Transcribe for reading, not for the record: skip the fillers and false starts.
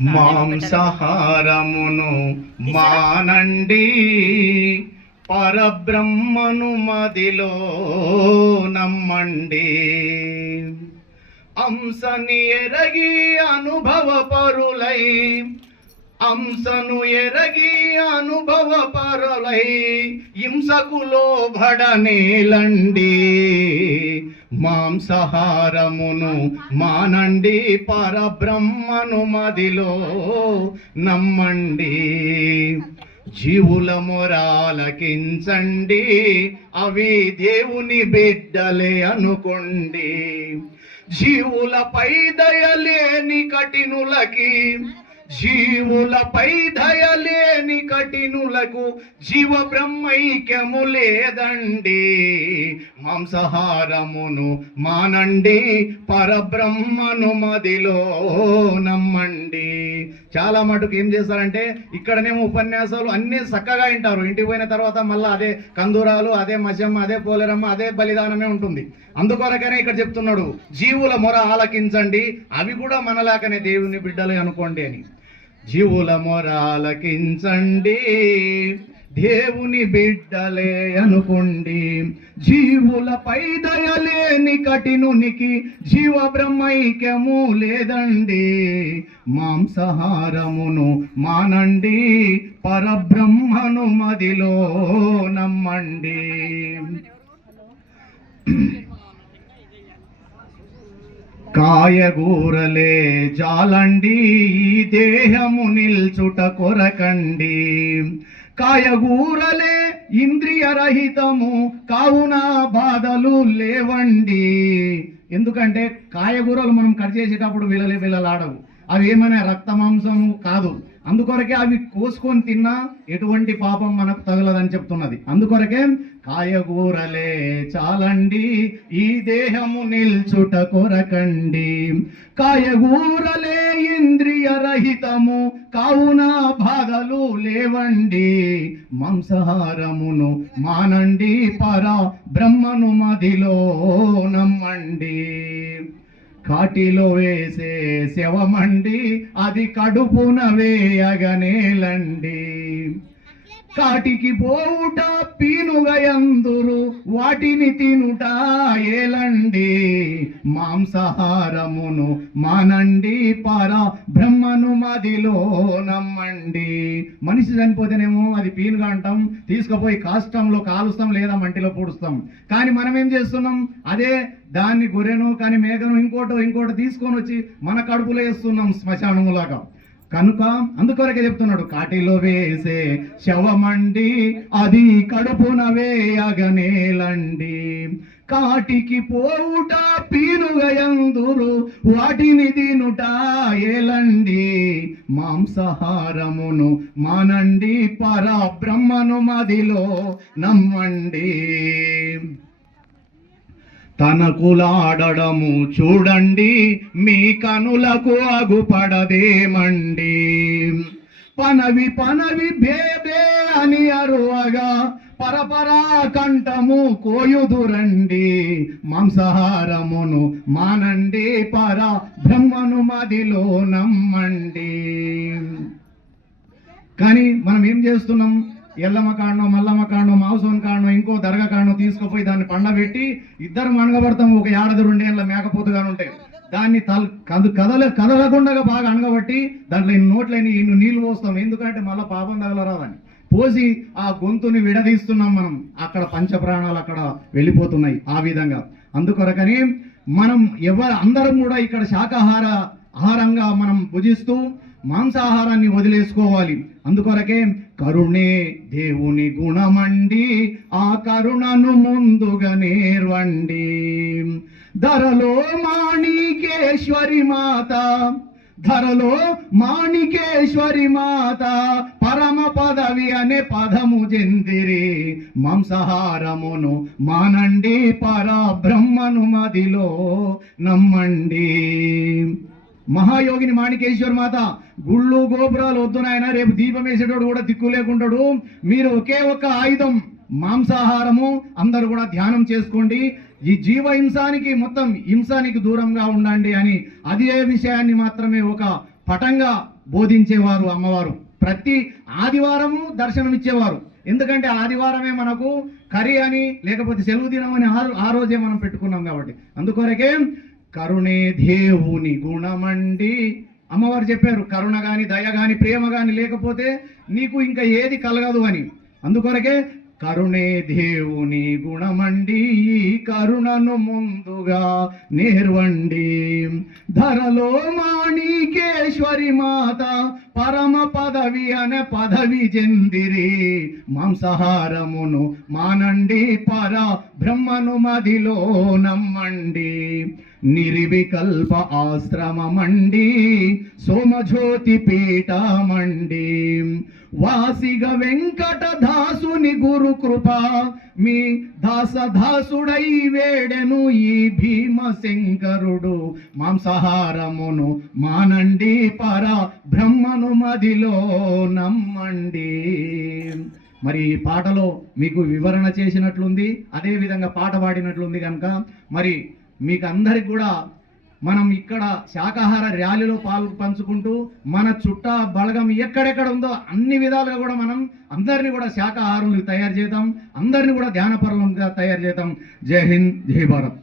మాంసాహారమును మానండి, పరబ్రహ్మను మదిలో నమ్మండి. అంశని ఎరగి అనుభవ పరులై, అంశను ఎరగి అనుభవ పరులై, హింసకు లోబడనేలండి. మాంసాహారమును మానండి, పరబ్రహ్మను మదిలో నమ్మండి. జీవుల మొరాలకించండి, అవి దేవుని బిడ్డలే అనుకోండి. జీవులపై దయలేని కఠినులకి, జీవులపై దయలేని కఠినులకు జీవ బ్రహ్మైక్యము లేదండి. మాంసాహారమును మానండి, పరబ్రహ్మను మదిలో నమ్మండి. చాలా మటుకు ఏం చేస్తారంటే ఇక్కడనేమో ఉపన్యాసాలు అన్నీ చక్కగా వింటారు, ఇంటికి పోయిన తర్వాత మళ్ళీ అదే కందూరాలు, అదే మజమ్మ, అదే పోలేరమ్మ, అదే బలిదానమే ఉంటుంది. అందుకొరకనే ఇక్కడ చెప్తున్నాడు, జీవుల మొర ఆలకించండి, అవి కూడా మనలాకనే దేవుని బిడ్డలే అనుకోండి అని. జీవుల మొర ఆలకించండి, దేవుని బిడ్డలే అనుకోండి. జీవులపై దయలేని కఠినునికి జీవ బ్రహ్మైక్యము లేదండి. మాంసాహారమును మానండి, పరబ్రహ్మను మదిలో నమ్మండి. కాయగూరలే జాలండి, ఈ దేహము నిల్చుట కొరకండి. కాయగూరలే ఇంద్రియ రహితము, కావున బాధలు లేవండి. ఎందుకంటే కాయగూరలు మనం కట్ చేసేటప్పుడు విలలాడవు, అవి ఏమైనా రక్త మాంసము కాదు. అందుకొరకే అవి కోసుకొని తిన్నా ఎటువంటి పాపం మనకు తగలదని చెప్తున్నది. అందుకొరకే కాయగూరలే చాలండి, ఈ దేహము నిల్చుట కొరకండి. కాయగూరలే ఇంద్రియ రహితము, కావున బాధలు లేవండి. మాంసాహారమును మానండి, పరబ్రహ్మను మదిలో నమ్మండి. కాటిలో వేసే శవమండి, అది కడుపున వేయగనేలండి. కాటికి పోవుట పీనుగయందురు, వాటిని తినుట ఏలండి. మాంసాహారమును మానండి, పరబ్రహ్మను మదిలో నమ్మండి. మనిషి చనిపోతేనేమో అది పీనుగా అంటాం, తీసుకుపోయి కాష్టంలో కాలుస్తాం లేదా మంటిలో పూడుస్తాం. కానీ మనం ఏం చేస్తున్నాం, అదే దాన్ని గొర్రెను కానీ మేకను ఇంకోటి తీసుకొని వచ్చి మన కడుపులో వేస్తున్నాం శ్మశానములాగా. కనుక అందుకొరకే చెప్తున్నాడు, కాటిలో వేసే శవమండి, అది కడుపున వేయగనేలండి. కాటికి పోవుట పీనుగయందురు, వాటిని తినుట ఏలండి. మాంసాహారమును మానండి, పరబ్రహ్మను మదిలో నమ్మండి. తనకులాడడము చూడండి, మీ కనులకు అగుపడదేమండి. పనవి బేబే అని అరువగా, పరపరా కంఠము కోయుదురండి. మాంసాహారమును మానండి, పరబ్రహ్మను మదిలో నమ్మండి. కానీ మనం ఏం చేస్తున్నాం, ఎల్లమ్మ కాడనో మల్లమ్మ కాడనో మాంసం కాడనో ఇంకో దర్గా కాడనో తీసుకుపోయి దాన్ని పండబెట్టి ఇద్దరు మనగబడతాం. ఒక ఏడాది 2 ఏళ్ళ మేకపోతుగానే ఉంటాయి, దాన్ని కదలకుండా బాగా అనగబట్టి దాంట్లో నోట్లని నీళ్లు పోస్తాం. ఎందుకంటే మళ్ళీ పాపం తగలరాదని పోసి ఆ గొంతుని విడదీస్తున్నాం మనం. అక్కడ పంచప్రాణాలు అక్కడ వెళ్ళిపోతున్నాయి ఆ విధంగా. అందుకొరకని మనం అందరం కూడా ఇక్కడ ఆహారంగా మనం భుజిస్తూ మాంసాహారాన్ని వదిలేసుకోవాలి. అందుకొరకే కరుణే దేవుని గుణమండి, ఆ కరుణను ముందుగా నేర్వండి. ధరలో మాణికేశ్వరి మాత, ధరలో మాణికేశ్వరి మాత, పరమ పదవి అనే పదము చెందిరి. మాంసాహారమును మానండి, పరబ్రహ్మను మదిలో నమ్మండి. మహాయోగిని మాణికేశ్వర మాత, గుళ్ళు గోపురాలు వద్దు నాయన, రేపు దీపం వేసేటోడు కూడా దిక్కు లేకుంటాడు. మీరు ఒకే ఒక ఆయుధం మాంసాహారము, అందరూ కూడా ధ్యానం చేసుకోండి. ఈ జీవ హింసానికి మొత్తం హింసానికి దూరంగా ఉండండి అని అదే విషయాన్ని మాత్రమే ఒక పటంగా బోధించేవారు అమ్మవారు. ప్రతి ఆదివారము దర్శనమిచ్చేవారు. ఎందుకంటే ఆదివారమే మనకు కరి అని లేకపోతే సెలవు దినం అని ఆ రోజే మనం పెట్టుకున్నాం కాబట్టి. అందుకొరకే కరుణే దేవుని గుణమండి అమ్మవారు చెప్పారు. కరుణ కానీ దయ కానీ ప్రేమ కానీ లేకపోతే నీకు ఇంకా ఏది కలగదు అని. అందుకొరకే కరుణే దేవుని గుణమండి కరుణను ముందుగా నేర్వండి. ధరలో మాణికేశ్వరి మాత పరమ పదవి అనే పదవి చెందిరి. మాంసాహారమును మానండి పర బ్రహ్మను మదిలో నమ్మండి. నిర్వికల్ప ఆశ్రమమండి సోమజ్యోతి పీఠమండి. వాసిగ వెంకట దాసుని గురు కృప మీ దాసదాసుడై వేడెను ఈ భీమశంకరుడు. మాంసాహారమును మానండి పర బ్రహ్మను మదిలో నమ్మండి. మరి ఈ పాటలో మీకు వివరణ చేసినట్లుంది, అదే విధంగా పాట పాడినట్లుంది. కనుక మరి మీకు అందరికి కూడా మనం ఇక్కడ శాకాహార ర్యాలీలో పంచుకుంటూ మన చుట్ట బలగం ఎక్కడెక్కడ ఉందో అన్ని విధాలుగా కూడా మనం అందరినీ కూడా శాకాహారులు తయారు చేద్దాం, అందరినీ కూడా ధ్యానపరులంగా తయారు చేద్దాం. జై హింద్, జై భారత్.